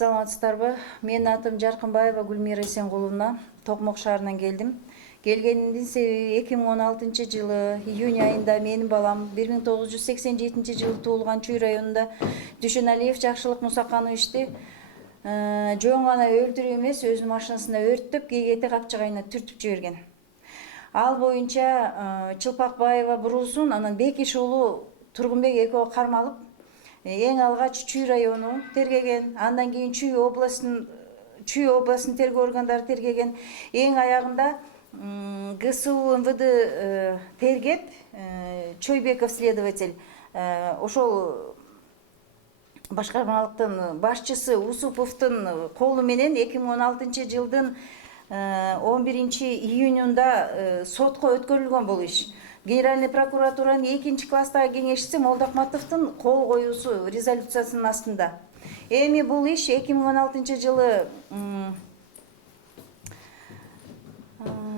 Саламатсыздарбы? Менин атым Жаркынбаева Гүлмира Эсенгуловна. Токмок шаарынан келдим. Келгениmin себеби 2016-жылы июнь айында менин балам 1987-жылы туулган Чүй районунда Дүйшөналиев Жакшылык Мусакановичти жоң гана өлтүрүү эмес, өзүнүн машинасына өрттөп, кегети капчыгайына түртүп жиберген. Ал боюнча Чылпакбаева Бурусун, анан Бекиш уулу Тургунбек экөө кармалып, эң алгач Чүй району тергеген, андан кийин Чүй областын тергөө органдары тергеген, эң аягында ГСУ МВД тергеп, Чойбеков следователь, ошол башкармалыктын башчысы Усуповдун колу менен 2016-жылдын 11-июнунда сотко өткөрүлгөн бул иш. Генеральный прокуратуранын 2-класстагы кеңешчиси Молдокматовдун кол коюусу резолюциясынын астында. Эми бул иш 2016-жылы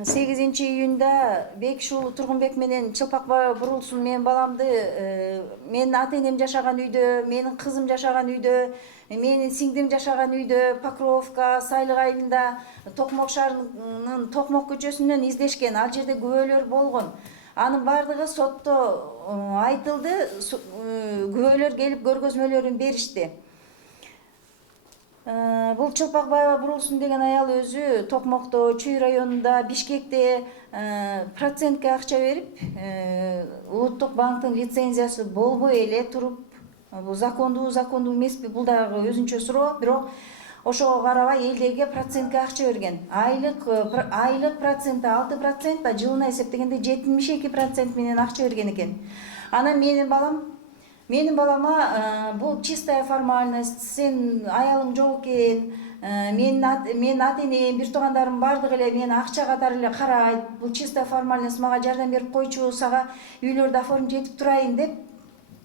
8-июнда Бекиш уулу Тургунбек менен Чылпакбаева Бурусун менин баламды менин ата-энем жашаган үйдө, менин кызым жашаган үйдө, менин сиңдим жашаган үйдө, Покровка, Сайлык айылында, Токмок шаарынын Токмок көчөсүнөн издешкен. Ал жерде күбөлөр болгон. Анын бардыгы сотто айтылды, күбөлөр келип көргөзмөлөрүн беришти. Бул Чылпакбаева Бурусун деген аял өзү Токмокто, Чүй районунда, Бишкекте процентке акча берип, Улуттук банктын лицензиясы болбой эле туруп, бул закондуу эмеспи, бул дагы өзүнчө суроо, бирок ошого карабай элдерге процентке акча берген. Айлык проценти 6%, жылына эсептегенде 72% менен акча берген экен. Анан менин балама бул чистая формальность, сен аялың жок экен, менин ата-энем, бир туугандарым бардыгы эле мени акча катары эле карайт, бул чистая формальность, мага жардам берип койчу, сага үйлөрдү оформить этип турайын деп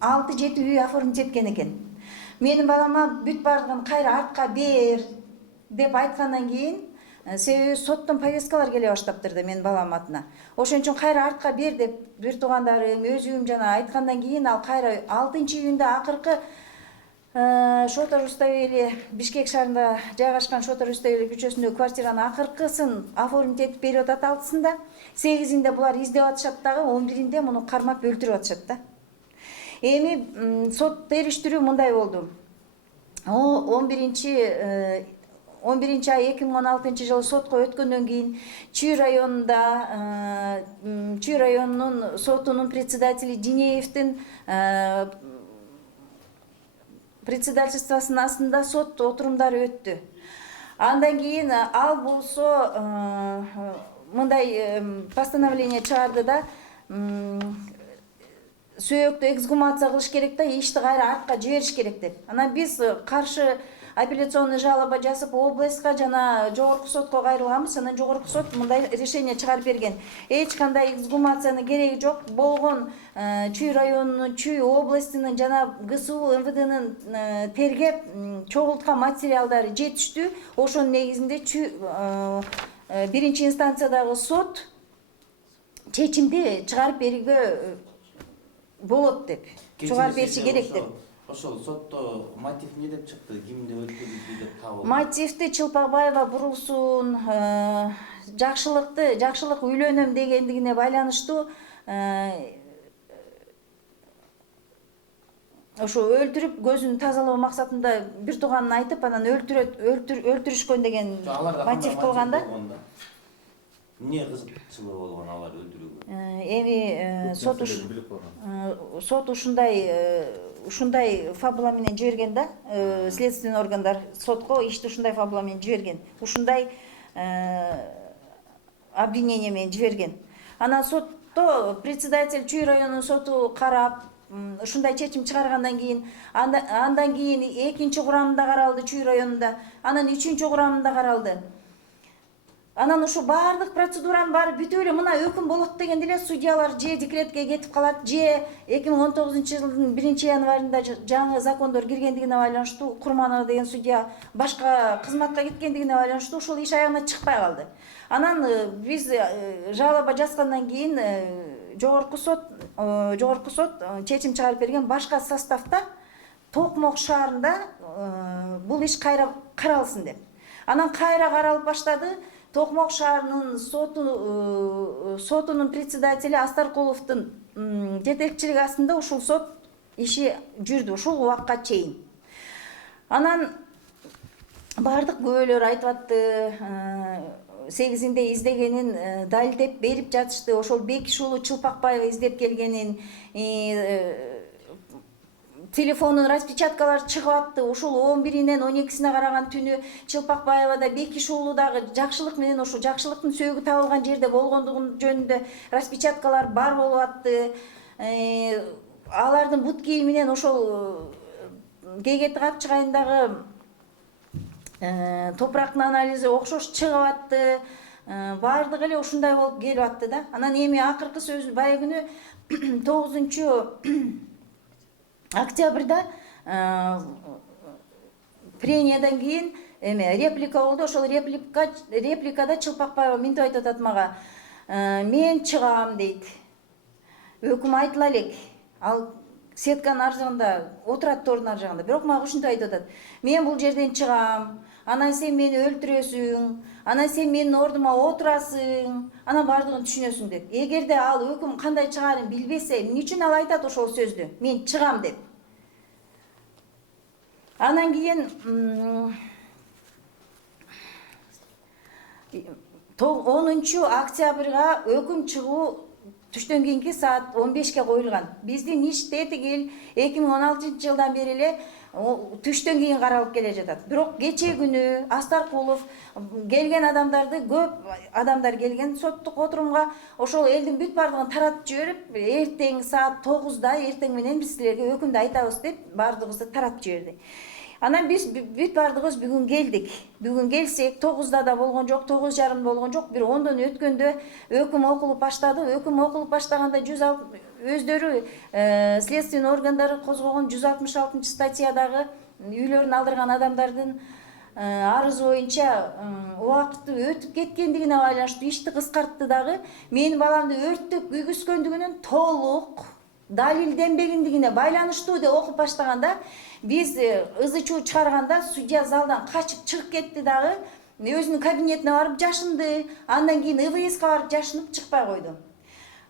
6-7 үй оформить эткен экен. Менин балама бүт бардыгын кайра артка бер деп айткандан кийин, себеби соттон повесткалар келе баштаптыр да менин баламдын атына. Ошон үчүн кайра артка бер деп бир туугандарым, өзүм жана айткандан кийин ал кайра 6-июнда акыркы Шота Руставели, Бишкек шаарында жайгашкан Шота Руставели көчөсүндөгү квартиранын акыркысын оформить этип берип атат 6-сында. 8-инде булар издеп атышат дагы, 11-инде муну кармап өлтүрүп атышат да. Эми сот териштирүү мындай болду. 11-ай 2016-жылы сотко өткөндөн кийин Чүй районунун сотунун председатели Динеевдин председательствосунун астында сот отурумдары өттү. Андан кийин ал болсо мындай постановление чыгарды да, сөөктү эксгумация кылыш керек да, ишти кайра артка жибериш керек деп. Анан биз каршы апелляционный жалоба жазып областка жана жогорку сотко кайрылганбыз. Анан жогорку сот мындай решение чыгарып берген. Эч кандай эксгумацияны кереги жок. Болгон Чүй районунун, Чүй областынын жана ГСУ МВДнын тергеп чогулткан материалдары жетиштүү. Ошонун негизинде биринчи инстанциядагы сот чечимди чыгарып берүүгө болот деп, чыгарып бериши керек деп. Ошол сотто мотив не деп чыкты? Кимди өлтүрдү деп табылды? Мотивти Чылпакбаева Бурусун жакшылык үйлөнөм дегендигине байланыштуу ошо өлтүрүп көзүн тазалоо максатында бир тууганын айтып, анан өлтүрүшкөн деген мотив кылган да. Эмне кызыкчылыгы болгон алар өлтүрүүгө? Эми сот ушундай фабула менен жиберген да, следственный органдар сотко ишти ушундай фабула менен жиберген. Ушундай обвинение менен жиберген. Анан сотто председатель Чүй районунун соту карап, ушундай чечим чыгаргандан кийин, андан кийин 2-чи курамында каралды Чүй районунда, анан 3-чү курамында каралды. Анан ушу бардык процедуранын баары бүтүп эле мына өкүм болот дегенде эле судьялар же декретке кетип калат, же 2019-жылдын 1-январында жаңы закондор киргендигине байланыштуу Курманова деген судья башка кызматка кеткендигине байланыштуу ушул иш аягына чыкпай калды. Анан биз жалоба жазгандан кийин жогорку сот чечим чыгарып берген, башка составда Токмок шаарында бул иш кайра каралсын деп. Анан кайра каралып баштады. Токмок шаарынын сотунун председатели Астаркуловдун жетекчилиги астында ушул сот иши жүрдү ушул убакка чейин. Анан бардык күбөлөр айтып атты, 8-inde издегенин далилдеп берип жатышты. Ошол Бекиш уулу Чылпакбаева издеп келгенин, телефонун распечаткалары чыгып атты. Ушул 11-инен 12-сине караган түнү Чылпакбаева да Бекиш уулу дагы жакшылык менен ошол жакшылыктын сөөгү табылган жерде болгондугун жөнүндө распечаткалар бар болуп атты. Алардын бут кийиминен ошол Кегети Капчыгайындагы топурактын анализи окшош чыгып атты. Бардыгы эле ушундай болуп келип атты да. Анан эми акыркы сөз бая күнү 9 октябрда прениядан кийин реплика болду. Ошол репликада Чылпакбаева мынтип айтып атат мага. Мен чыгам дейт. Өкүм айтыла элек. Ал сетканын ар жагында отурат, тордун ар жагында. Бирок мага ушинтип айтып атат. Мен бул жерден чыгам. Анан сен мени өлтүрөсүң. Анан сен менин ордума отурасың. Анан бардыгын түшүнөсүң деп. Эгерде ал өкүм кандай чыгаарын билбесе, эмне үчүн ал айтат ошол сөздү? Мен чыгам деп. Анан кийин 10 октябрга өкүм чыгуу түштөн кийинки саат 15ке коюлган. Биздин иш тетигил 2016-жылдан бери эле түштөн кийин каралып келе жатат. Бирок кече күнү Астаркулов келген адамдарды, көп адамдар келген соттук отурумга, ошол элдин бүт бардыгын таратып жиберип, эртең саат 9-да эртең менен биз силерге өкүмдү айтабыз деп бардыгыбызды таратып жиберди. Анан биз бүт бардыгыбыз бүгүн келдик. Бүгүн келсек 9-да да болгон жок, 9:30 болгон жок. Бир 10дон өткөндө өкүм окулуп баштады. Өкүм окулуп баштаганда өздөрү следственный органдары козгогон 166-статьядагы үйлөрүн алдырган адамдардын арызы боюнча убакыты өтүп кеткендигине байланыштуу ишти кыскартты дагы. Менин баламды өрттөп күйгүзгөндүгүнүн толук далилденбегендигине байланыштуу деп окуп баштаганда биз ызы чуу чыгарганда судья залдан качып чыгып кетти дагы, өзүнүн кабинетине барып жашынды. Андан кийин ИВСка барып жашынып чыкпай койду.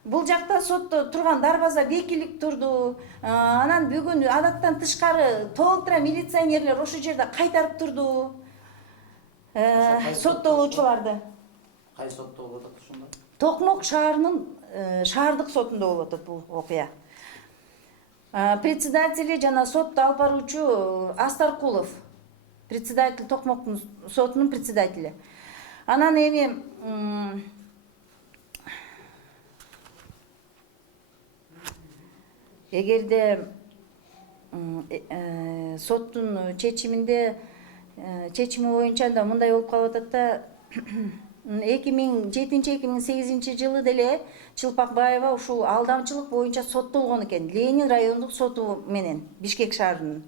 Бул жакта сотто турган дарбаза бекилип турду. Анан бүгүн адаттан тышкары толтура милиционерлер ошол жерде кайтарып турду соттолуучуларды. Кайсы сотто болуп атат ушунда? Токмок шаарынын шаардык сотунда болуп атат бул окуя. Председатели жана сотто алып баруучу Астаркулов, председатель Токмоктун сотунун председатели. Анан эми эгерде соттун чечими боюнча да мындай болуп калып атат да, 2007-2008 жылы деле Чылпакбаева ушул алдамчылык боюнча соттолгон экен Ленин райондук соту менен Бишкек шаарынын.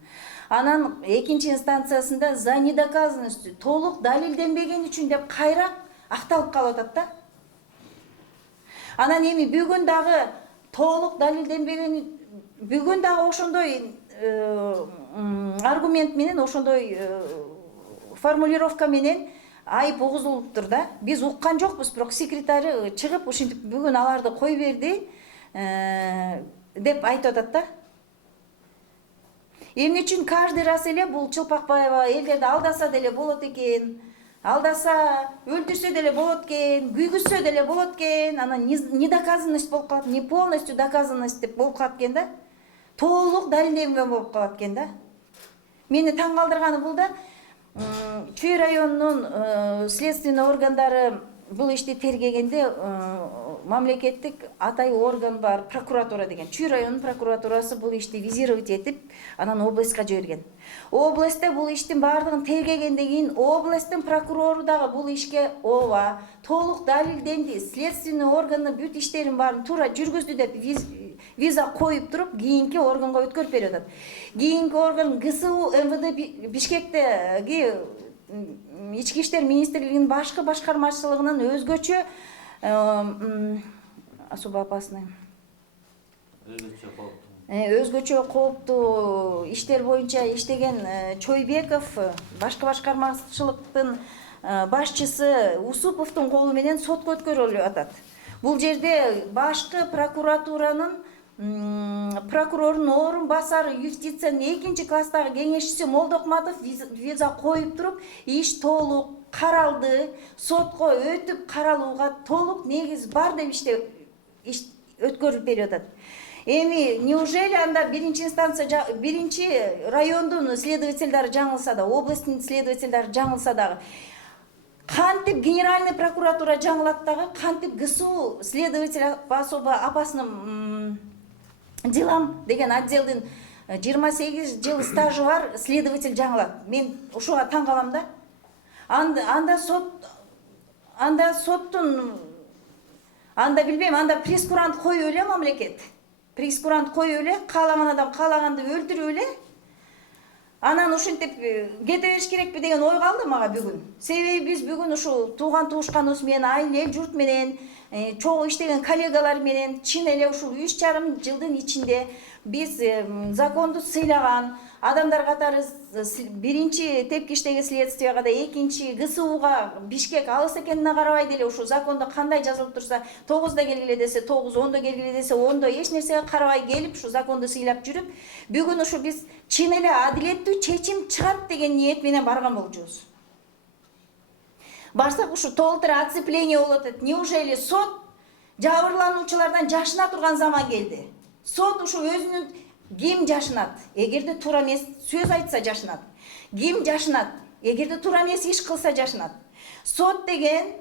Анан экинчи инстанциясында за недоказанностью толук далилденбеген үчүн деп кайра акталып калып атат да. Анан эми бүгүн дагы толук далилденбеген, бүгүн дагы ошондой аргумент менен, ошондой формулировка менен айып угузулуптур да. Биз уккан жокпуз, бирок секретары чыгып ушинтип бүгүн аларды кой берди деп айтып атат да. Эмне үчүн каждый раз эле бул Чылпакбаева элдерди алдаса деле болот экен, алдаса, өлтүрсө деле болот экен, күйгүзсө деле болот экен, анан недоказанность болуп калат, не полностью доказанность деп болуп калат экен да. Толук далилденген болуп калат экен да. Мени таң калтырганы бул да, Чүй районунун следственный органдары бул ишти тергегенде мамлекеттик атай орган бар, прокуратура деген. Чүй районунун прокуратурасы бул ишти визировать этип, анан областка жиберген. Областта бул иштин бардыгын тергегенден кийин областтын прокурору дагы бул ишке ооба, толук далилденди, следственный органдын бүт иштерин баарын туура жүргүздү деп виза коюп туруп, кийинки органга өткөрүп берип атат. Кийинки орган ГСУ МВД Бишкектеги Ички иштер министрлигинин башкы башкармачылыгынын өзгөчө особо опасный. өзгөчө кооптуу иштер боюнча иштеген Чойбеков башкы башкармачылыктын башчысы Усуповдун колу менен сотко өткөрүлүп атат. Бул жерде башкы прокуратуранын прокурордун орун басары юстициянын 2-класстагы кеңешчиси Молдокматов виза коюп туруп, иш толук каралды, сотко өтүп каралууга толук негиз бар деп иш өткөрүп берип атат. Эми неужели анда биринчи инстанция, биринчи райондун следовательдери жаңылса да, областтын следовательдери жаңылса дагы, кантип генеральный прокуратура жаңылат дагы, кантип ГСУ следователь особо опасным делам деген отделдин 28 жыл стажы бар следователь жаңылат. Мен ушуга таң калам да. Анда соттун, анда билбейм, анда прескурант коюп эле мамлекет. Прескурант коюп эле, каалаган адам каалаганды өлтүрүп эле. Анан ушинтип кете бериш керекпи деген ой калды мага бүгүн. Себеби биз бүгүн ушул тууган туушканыбыз менен, айыл эл журт менен, чогуу иштеген коллегалар менен чын эле ушул 3,5 жылдын ичинде биз законду сыйлаган адамдар катары биринчи тепкичтеги следствияга да, экинчи ГСУга Бишкек алыс экенине карабай деле ушул закондо кандай жазылып турса, 9да келгиле десе 9, 10да келгиле десе 10до эч нерсеге карабай келип ушу законду сыйлап жүрүп, бүгүн ушу биз чын эле адилеттүү чечим чыгат деген ниет менен барган болчубуз. Барсак ушу толтура оцепление болуп атат. Неужели сот жабырлануучулардан жашына турган заман келди? Сот ушу өзүнүн ким жашынат? Эгерде туура эмес сөз айтса жашынат. Ким жашынат? Эгерде туура эмес иш кылса жашынат. Сот деген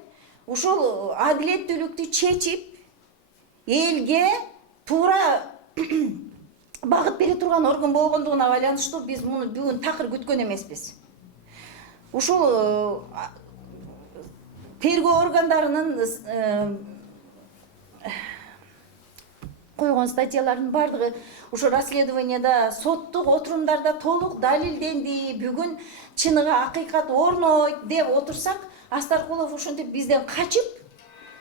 ушул адилеттүүлүктү чечип, элге туура багыт бере турган орган болгондугуна байланыштуу биз муну бүгүн такыр күткөн эмеспиз. Ушул тергөө органдарынын койгон статьялардын бардыгы ушу расследованияда, соттук отурумдарда толук далилденди. Бүгүн чыныгы акыйкат орнойт деп отурсак, Астаркулов ушинтип бизден качып,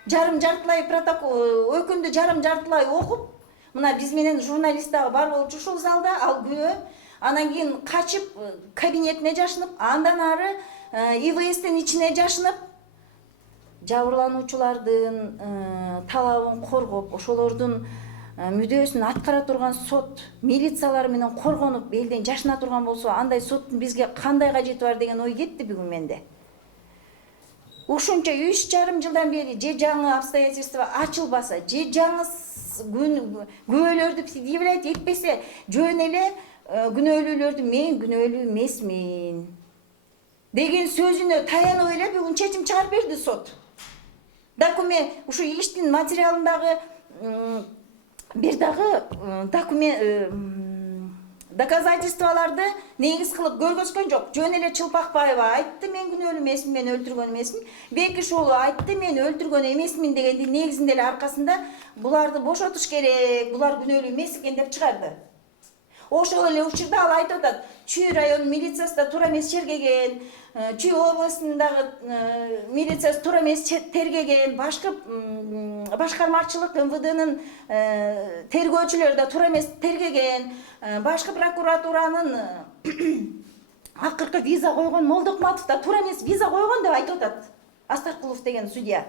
жарым-жартылай протокол, өкүндү жарым-жартылай окуп, мына биз менен журналист дагы бар болчу ушул залда, ал күбө. Анан кийин качып кабинетине жашынып, андан ары ИВСтин ичине жашынып, жабырлануучулардын талабын коргоп, ошолордун мүдөөсүн аткара турган сот, милициялар менен коргонуп, элден жашына турган болсо, андай соттун бизге кандай кажети бар деген ой кетти бүгүн менде. Ушунча 3,5 жылдан бери же жаңы обстоятельства ачылбаса, же жаңы күбөлөрдү предъявлять этпесе, жөн эле күнөөлүүлөрдү мен күнөөлүү эмесмин деген сөзүнө таянып эле бүгүн чечим чыгарып берди сот. Документ, ушу иштин материалындагы бир дагы доказательстволорду негиз кылып көргөзгөн жок. Жөн эле Чылпакбаева айтты, мен күнөөлүү эмесмин, мен өлтүргөн эмесмин. Бекишоğlu айтты, мен өлтүргөн эмесмин дегендин негизинде эле аркасында буларды бошотуш керек, булар күнөөлүү эмес экен деп чыгарды. Ошол эле учурда ал айтып атат, Чүй район милициясы да туура эмес тергеген, Чүй областындагы милициясы туура эмес тергеген, башкы башкармачылык МВДнын тергөөчүлөрү да туура эмес тергеген, башкы прокуратуранын акыркы виза койгон Молдокматов да туура эмес виза койгон деп айтып атат Астаркулов деген судья.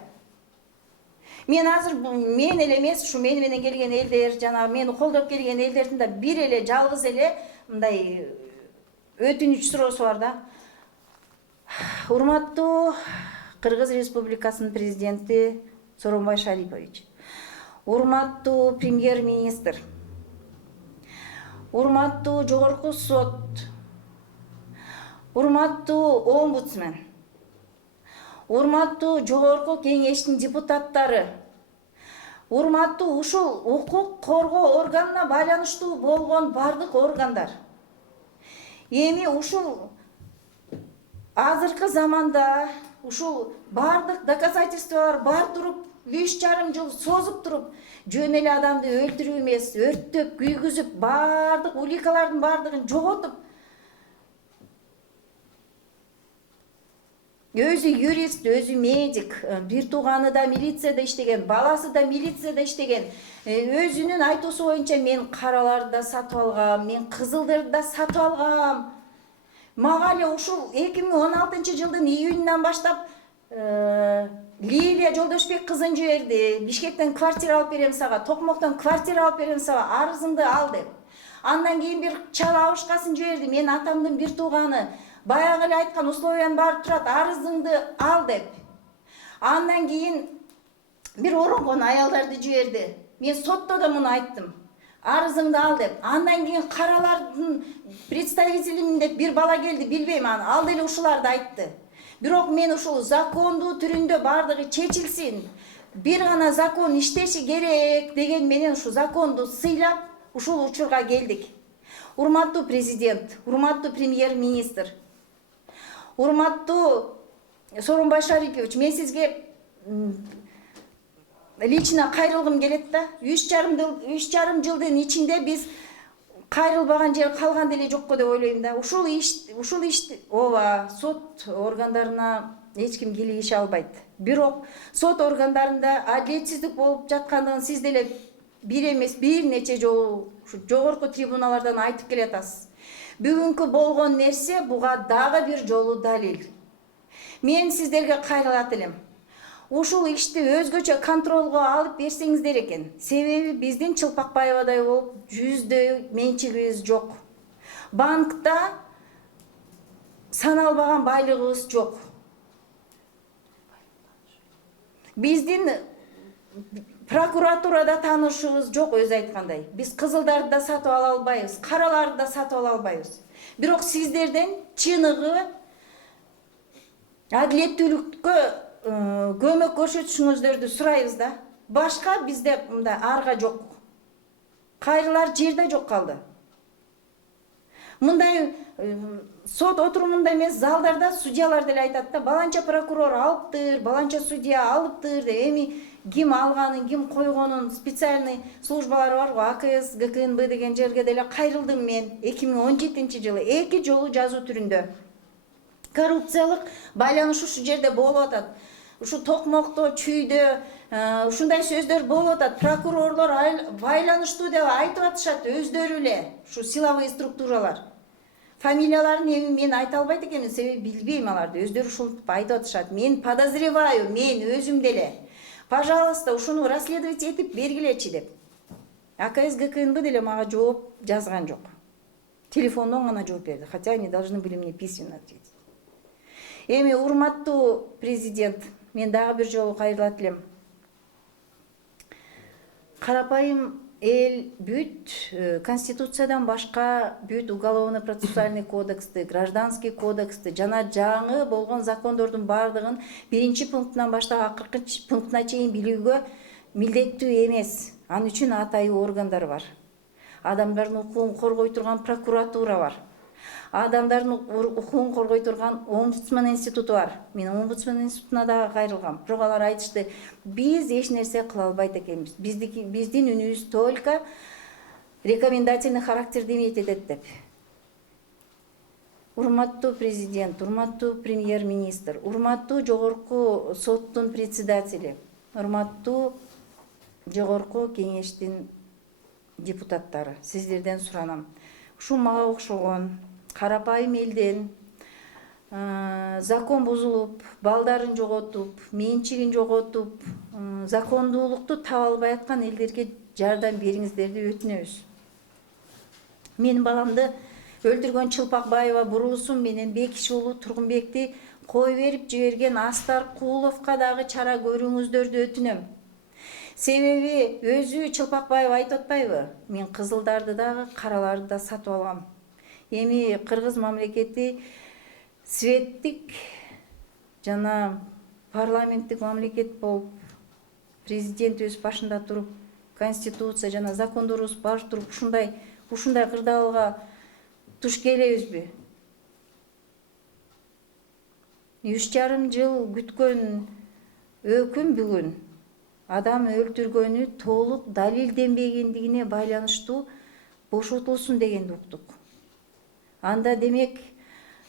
Мен азыр мен эле эмес, ушу мен менен келген элдер, жана мени колдоп келген элдердин да бир эле жалгыз эле мындай өтүнүч суроосу бар да. Урматтуу Кыргыз Республикасынын президенти Сооронбай Шарипович, урматтуу премьер-министр, урматтуу жогорку сот, урматтуу омбудсмен, урматтуу жогорку кеңештин депутаттары, урматтуу ушул укук коргоо органына байланыштуу болгон бардык органдар. Эми ушул азыркы заманда ушул бардык доказательстволор бар туруп, 3,5 жыл созуп туруп, жөн эле адамды өлтүрүү эмес, өрттөп, күйгүзүп, бардык уликалардын бардыгын жоготуп, Өзү юрист, өзү медик, бир тууганы да милицияда иштеген, баласы да милицияда иштеген. Өзүнүн айтуусу боюнча мен караларды да сатып алгам, мен кызылдарды да сатып алгам. Мага эле ушул 2016-жылдын июнунан баштап Лилия Жолдошбек кызын жиберди. Бишкектен квартира алып берем сага, Токмоктон квартира алып берем сага, арызыңды ал деп. Андан кийин бир чала абышкасын жиберди. Мен атамдын бир тууганы. Баягы эле айткан условияны баары турат, арызыңды ал деп. Андан кийин бир оронгон аялдарды жиберди. Мен сотто да муну айттым. Арызыңды ал деп. Андан кийин каралардын представителимин деп бир бала келди, билбейм аны. Ал деле ушуларды айтты. Бирок мен ушул закондуу түрүндө бардыгы чечилсин. Бир гана закон иштеши керек деген менен ушу законду сыйлап, ушул учурга келдик. Урматтуу президент, урматтуу премьер-министр, урматтуу Сооронбай Шарипович, мен сизге лично кайрылгым келет да. 3,5 жылдын ичинде биз кайрылбаган жер калган деле жокко деп ойлойм да. Ушул иш ооба сот органдарына эч ким кийлигише албайт. Бирок сот органдарында адилетсиздик болуп жаткандыгын сиз деле бир эмес, бир нече жолу жогорку трибуналардан айтып келатасыз. Бүгүнкү болгон нерсе буга дагы бир жолу далил. Мен сиздерге кайрылат элем. Ушул ишти өзгөчө контролго алып берсеңиздер экен. Себеби биздин Чылпакбаевадай болуп 100 менчигибиз жок. Банкта саналбаган байлыгыбыз жок. Биздин прокуратурада таанышыбыз жок, өзү айткандай. Биз кызылдарды да сатып ала албайбыз, караларды да сатып ала албайбыз. Бирок сиздерден чыныгы адилеттүүлүккө көмөк көрсөтүшүңүздөрдү сурайбыз да. Башка бизде мындай арга жок. Кайрылар жерде жок калды. Мындай сот отурумунда эмес, залдарда судьялар деле айтат да, баланча прокурор алыптыр, баланча судья алыптыр деп. Эми ким алганын, ким койгонун специальный службалары бар го, АКС, ГКНБ деген жерге деле кайрылдым мен 2017-жылы 2 жолу жазуу түрүндө. Коррупциялык байланыш ушу жерде болуп атат. Ушу Токмокто, Чүйдө ушундай сөздөр болуп атат. Прокурорлор байланыштуу деп айтып атышат өздөрү эле, ушу силовой структуралар. Фамилияларын эми мен айта албайт экенмин, себеби билбейм аларды. Өздөрү ушинтип айтып атышат. Мен подозреваю, мен өзүм деле. Пожалуйста, ушуну расследовать этип бергилечи деп. АКС, ГКНБ деле мага жооп жазган жок. Телефондон гана жооп берди, хотя они должны были мне письменно ответить. Эми урматтуу президент, мен дагы бир жолу кайрылат элем. Карапайым эл бүт конституциядан башка бүт уголовно-процессуальный кодексти, гражданский кодексти жана жаңы болгон закондордун бардыгын 1-пунктунан баштап акыркы пунктуна чейин билүүгө милдеттүү эмес. Анын үчүн атайын органдар бар. Адамдардын укугун коргой турган прокуратура бар. Адамдардын укугун коргой турган омбудсман институту бар. Мен омбудсман институтуна дагы кайрылгам. Бирок алар айтышты, биз эч нерсе кыла албайт экенбиз. Биздин үнүбүз только рекомендательный характерде эмес этет деп. Урматтуу президент, урматтуу премьер-министр, урматтуу жогорку соттун председатели, урматтуу жогорку кеңештин депутаттары, сиздерден суранам. Ушу мага окшогон карапайым элден закон бузулуп, балдарын жоготуп, менчигин жоготуп, закондуулукту таба албай аткан элдерге жардам бериңиздерди өтүнөбүз. Менин баламды өлтүргөн Чылпакбаева буруусум менен Бекиш уулу Тургунбекти кой берип жиберген Астар Кууловго дагы чара көрүүңүздөрдү өтүнөм. Себеби өзү Чылпакбаева айтып атпайбы? Мен кызылдарды дагы, караларды да сатып алгам. Эми Кыргыз мамлекети светтик жана парламенттик мамлекет болуп, президент өз башында туруп, конституция жана закондорубуз бар туруп, ушундай кырдаалга туш келебизби? 3,5 жыл күткөн өкүм бүгүн адам өлтүргөнү толук далилденбегендигине байланыштуу бошотулсун дегенди уктук. Анда демек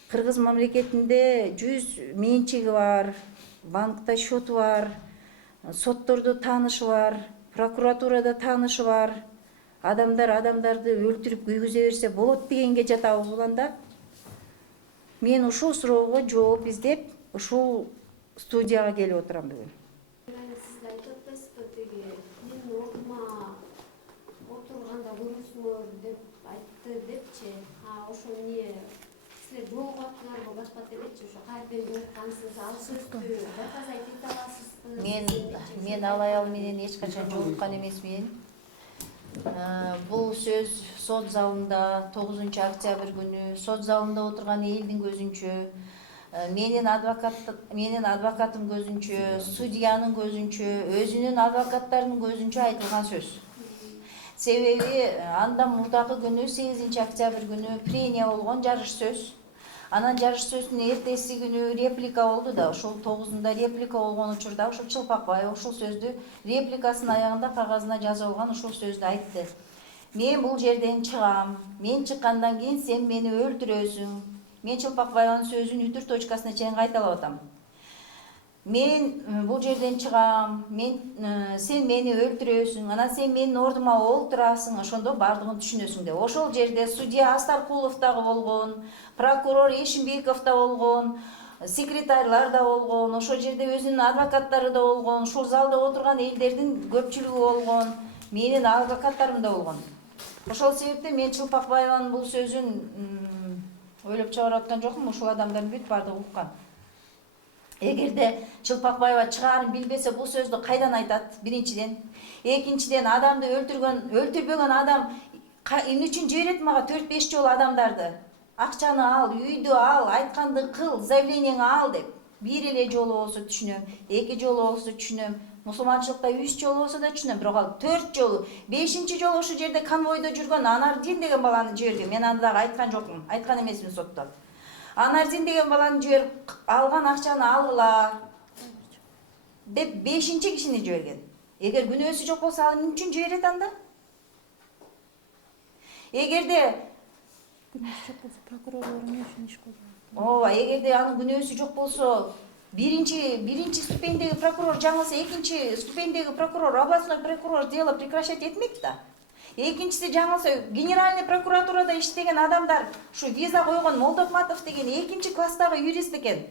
Кыргыз мамлекетинде 100 менчиги бар, банкта счету бар, соттордо таанышы бар, прокуратурада таанышы бар. Адамдарды өлтүрүп күйгүзө берсе болот дегенге жатабы буланда? Мен ушул суроого жооп издеп, ушул студияга келип отурам бүгүн. Сиз айтып атпайсызбы тиги менин ордума отурганда көрүңүздөр деп айтты депчи. Ошо эмне силер жолугуп аттыңарбы башкача депчи, ошо кайерден айткансыз, ал сөздү байкасай айта аласызбы? Мен ал аял менен эч качан жолуккан эмесмин. Бул сөз сот залында 9-октябрь күнү сот залында отурган элдин көзүнчө, менин адвокатым көзүнчө, судьянын көзүнчө, өзүнүн адвокаттарынын көзүнчө айтылган сөз. Себеби андан мурдагы күнү 8-октябрь күнү прения болгон жарыш сөз. Анан жарыш сөздүн эртеси күнү реплика болду да, ошол 9-унда реплика болгон учурда ошол Чылпакбаева ушул сөздү репликасынын аягында кагазына жазып алган ушул сөздү айтты. Мен бул жерден чыгам. Мен чыккандан кийин сен мени өлтүрөсүң. Мен Чылпакбаеванын сөзүн үтүр точкасына чейин кайталап атам. Мен бул жерден чыгам. Сен мени өлтүрөсүң. Анан сен менин ордума олтурасың. Ошондо бардыгын түшүнөсүң деп. Ошол жерде судья Астаркулов дагы болгон, прокурор Эшимбеков да болгон, секретарьлар да болгон, ошол жерде өзүнүн адвокаттары да болгон, ушул залда отурган элдердин көпчүлүгү болгон, менин адвокаттарым да болгон. Ошол себептен мен Чылпакбаеванын бул сөзүн ойлоп чыгарып аткан жокмун, ушул адамдардын бүт бардыгы уккан. Эгерде Чылпакбаева чыгаарын билбесе бул сөздү кайдан айтат? Биринчиден, экинчиден адамды өлтүрбөгөн адам эмне үчүн жиберет мага 4-5 жолу адамдарды? Акчаны ал, үйдү ал, айтканды кыл, заявлениеңи ал деп. Бир эле жолу болсо түшүнөм, 2 жолу болсо түшүнөм, мусулманчылыкта 3 жолу болсо да түшүнөм, бирок ал 4 жолу, 5-чи жолу ошол жерде конвойдо жүргөн Анардин деген баланы жиберген. Мен аны дагы айткан жокмун, айткан эмесмин сотто. Анардин деген баланы жиберип алган акчаны алгыла деп 5-чи кишини жиберген. Эгер күнөөсү жок болсо ал эмне үчүн жиберет анда? Эгерде прокурор эмне үчүн иш козгоду? Ооба, эгерде анын күнөөсү жок болсо, биринчи ступендеги прокурор жаңылса, экинчи ступендеги прокурор, областной прокурор дело прекращать этмейт да. Экинчиси жаңылса, генеральный прокуратурада иштеген адамдар, ушу виза койгон Молдокматов деген экинчи класстагы юрист экен.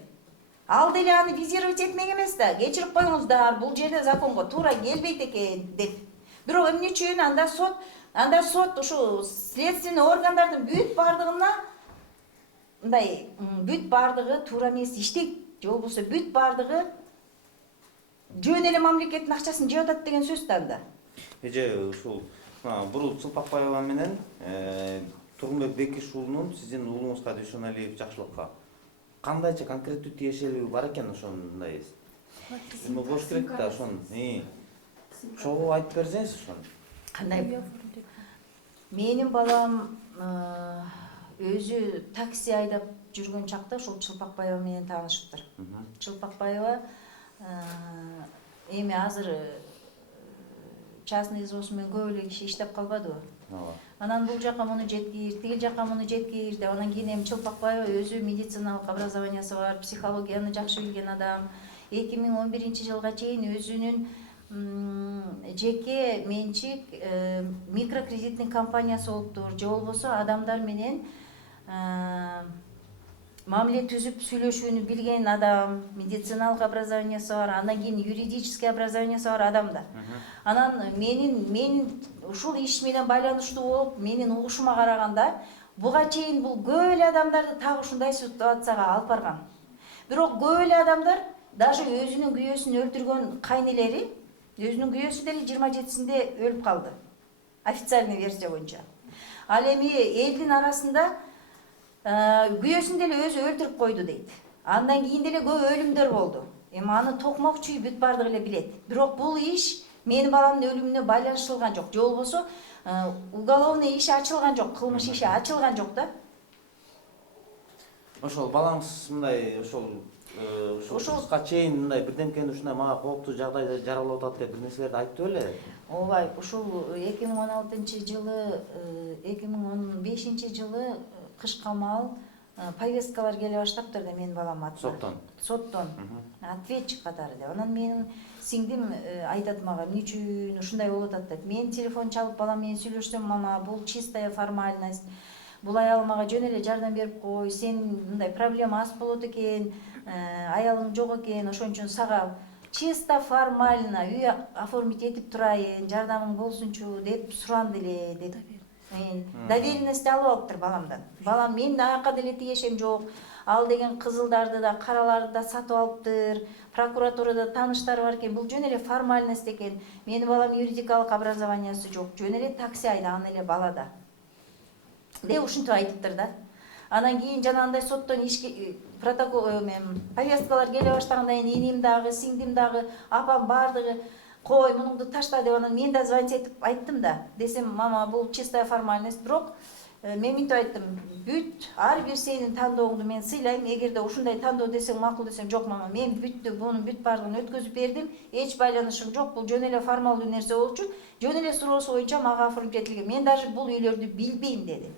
Ал деле аны визировать этмек эмес да. Кечирип коюңуздар, бул жерде законго туура келбейт экен деп. Бирок эмне үчүн анда сот ушу следственный органдардын бүт бардыгына бүт бардыгы туура эмес иштейт, же болбосо бүт бардыгы жөн эле мамлекеттин акчасын жеп атат деген сөз да анда. Эже ушул бул Чылпакбаева менен Тургунбек Бекиш уулунун сиздин уулуңузга Дүйшөналиев Жакшылыкка кандайча конкреттүү тиешелиги бар экен ошондой? Эме болуш керек да ошон. Ошого айтып берсеңиз ошону. Кандай? Менин балам өзү такси айдап жүргөн чакта ушул Чылпакбаева менен таанышыптыр. Чылпакбаева эми азыр частный извоз менен көп эле киши иштеп калбадыбы? Анан бул жака муну жеткир, тигил жака муну жеткир деп, анан кийин эми Чылпакбаева өзү медициналык образованиясы бар, психологияны жакшы билген адам. 2011-жылга чейин өзүнүн жеке менчик микрокредитный компаниясы болуптур, же болбосо адамдар менен мамиле түзүп сүйлөшүүнү билген адам, медициналык образованиясы бар, андан кийин юридический образованиясы бар адам да. Анан менин ушул иш менен байланыштуу болуп, менин угушума караганда, буга чейин бул көп эле адамдарды так ушундай ситуацияга алып барган. Бирок көп эле адамдар даже өзүнүн күйөөсүн өлтүргөн кайнелери, өзүнүн күйөөсү деле 27-синде өлүп калды. Официальный версия боюнча. Ал эми элдин арасында күйөөсүн деле өзү өлтүрүп койду дейт. Андан кийин деле көп өлүмдөр болду. Эми аны токмокчу бүт бардыгы эле билет. Бирок бул иш менин баламдын өлүмүнө байланыштырылган жок. Же болбосо уголовный иш ачылган жок, кылмыш иши ачылган жок да. Ошол балаңыз мындай ушулга чейин мындай бирдемкени ушундай мага кооптуу жагдайда жаралып атат деп бир нерселерди айтты беле? Ооба, ушул 2016-жылы, 2015-жылы кыш камал повесткалар келе баштаптыр да менин балам атына. Соттон. Ответчик катары деп. Анан менин сиңдим айтат мага, эмне үчүн ушундай болуп атат деп. Мен телефон чалып балам менен сүйлөшсөм, мама, бул чистая формальность. Бул аял мага жөн эле жардам берип кой, сен мындай проблема аз болот экен, аялың жок экен, ошон үчүн сага чисто формально үй оформить этип турайын, жардамың болсунчу деп суранды эле деп. Доверенность алып алыптыр баламдан. Балам мен аяка деле тиешем жок. Ал деген кызылдарды да, караларды да сатып алыптыр. Прокуратурада тааныштары бар экен. Бул жөн эле формальность экен. Менин балам юридикалык образованиясы жок. Жөн эле такси айдаган эле бала да. Деп ушинтип айтыптыр да. Анан кийин жанагындай соттон ишке протокол повесткалар келе баштагандан кийин энем дагы, сиңдим дагы, апам бардыгы кой, мунуңду ташта деп анан мен да звонить этип айттым да. Десем, мама, бул чистая формальность, бирок мен мынтип айттым, бүт ар бир сенин тандооңду мен сыйлайм. Эгерде ушундай тандоо десең макул десем, жок мама, мен бүттү, бунун бүт бардыгын өткөзүп бердим. Эч байланышым жок, бул жөн эле формалдуу нерсе болчу. Жөн эле суроосу боюнча мага оформить этилген. Мен даже бул үйлөрдү билбейм деди.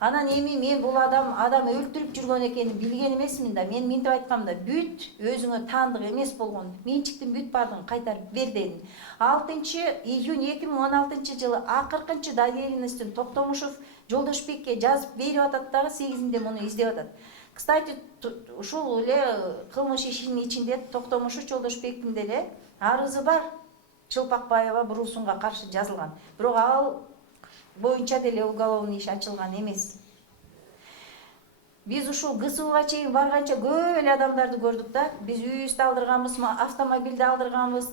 Анан эми мен бул адам өлтүрүп жүргөн экенин билген эмесмин да. Мен мынтип айткам да, бүт өзүңө таандык эмес болгон менчиктин бүт бардыгын кайтарып бер дедим. 6-июнь 2016 жылы акыркынчы доверенностьтин Токтомушев Жолдошбекке жазып берип атат дагы, 8-inde муну издеп атат. Кстати, ушул эле кылмыш ишинин ичинде Токтомушев Жолдошбектин деле арызы бар. Чылпакбаева Бурусунга каршы жазылган. Бирок ал боюнча деле уголовный иш ачылган эмес. Биз ушул ГСУга чейин барганча көп эле адамдарды көрдүк да. Биз үйүбүздү алдырганбыз, автомобилди алдырганбыз.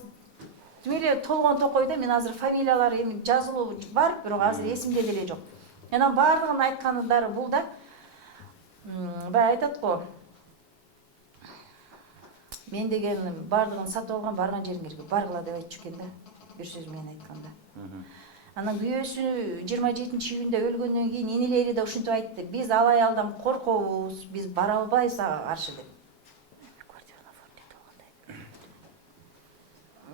Тим эле толгон токойдо мен азыр фамилиялары эми жазылуу бар, бирок азыр эсимде деле жок. Анан бардыгын айткандары бул да. Бай айтат го. Мен деген бардыгын сатып алган, барган жериңерге баргыла деп айтчу экен да. Бир сөз менен айтканда. Анан күйөөсү 27-июнда өлгөндөн кийин энелери да ушинтип айтты. Биз ал аялдан коркобуз, биз бара албайбыз ага каршы деп.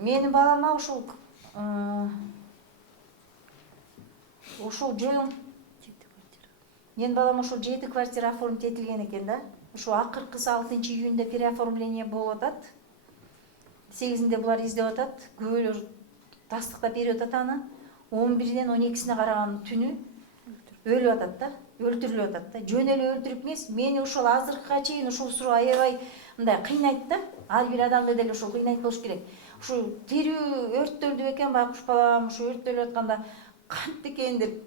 Менин балама ушул жөн менин балама ушул 7 квартира оформить этилген экен да. Ушу акыркысы 6-июнда переоформление болуп атат. 8-inde булар издеп атат. Көбөлөр тастыктап берип атат аны. 11-ден 12-сине караган түнү өлүп атат да, өлтүрүлүп атат да. Жөн эле өлтүрүп эмес, мени ушул азыркыга чейин ушул суроо аябай мындай кыйнайт да. Ар бир адамды деле ушул кыйнайт болуш керек. Ушул тирүү өрттөлдү бекен байкуш балам, ушу өрттөлүп атканда кантты экен деп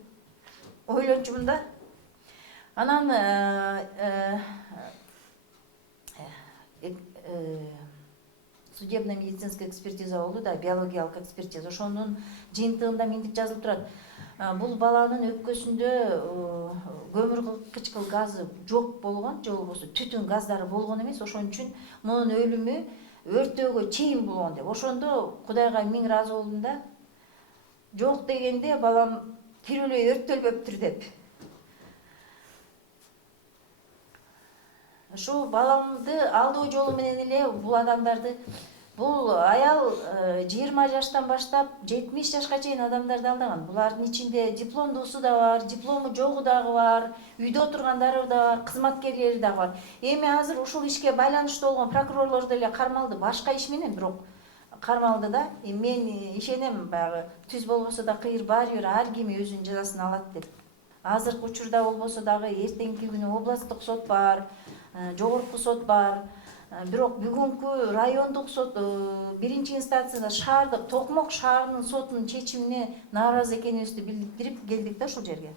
ойлончумун да. Анан судебно-медицинская экспертиза болду да, биологиялык экспертиза. Ошонун жыйынтыгында мынтип жазылып турат. Бул баланын өпкөсүндө көмүр кычкыл газы жок болгон, же болбосо түтүн газдары болгон эмес. Ошон үчүн мунун өлүмү өрттөөгө чейин болгон деп. Ошондо Кудайга миң ыраазы болдум да. Жок дегенде балам тирүүлөй өрттөлбөптүр деп. Ошо баламды алдоо жолу менен эле бул адамдарды, бул аял 20 жаштан баштап 70 жашка чейин адамдарды алдаган. Булардын ичинде дипломдуусу да бар, диплому жогу дагы бар, үйдө отургандары да бар, кызматкерлери дагы бар. Эми азыр ушул ишке байланыштуу болгон прокурорлор деле кармалды, башка иш менен, бирок кармалды да. Мен ишенем, баягы түз болбосо да кыйыр баары бир ар ким өзүнүн жазасын алат деп. Азыркы учурда болбосо дагы эртеңки күнү областтык сот бар, жогорку сот бар. Бирок бүгүнкү райондук сот, биринчи инстанцияда шаардык Токмок шаарынын сотунун чечимине нааразы экенибизди билдирип келдик да ушул жерге.